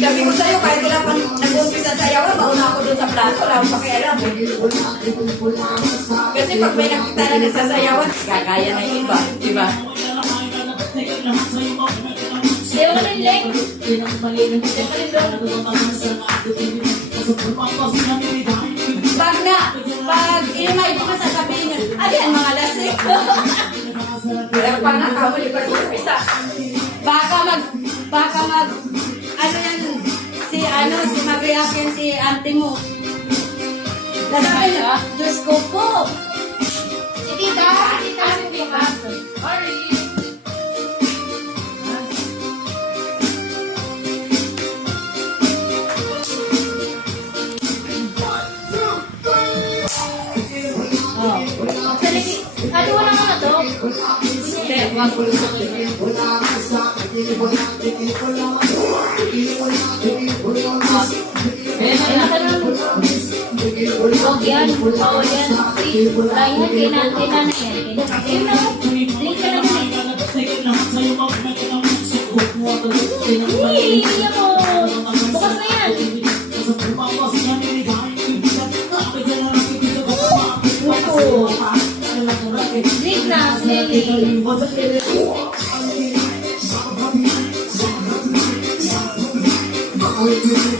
Sabi ko sa'yo, kahit wala pang nag-umpisa sa yawa, mauna ako doon sa plato, wala akong pakialam. Kasi pag may nakita na nagsasayawan, gagaya na yung iba, diba? Sayo ka rin, Leng. Pag inumay ko sasabihin niya, ano yan mga lasik? Pero pag nakamuli pa yung umpisa, baka mag, ano yan, si Mariakin, si auntie mo. Sabi niya, Diyos ko po. Si Tita, si Tita. Sorry. Ano wala ka na to? Hindi, wag ko Huwag yan. Bawal yan. Ryan, kainan na yan. Ayun na. Link ka na dun. Hindi mo. Bukas na yan. Link na. Link.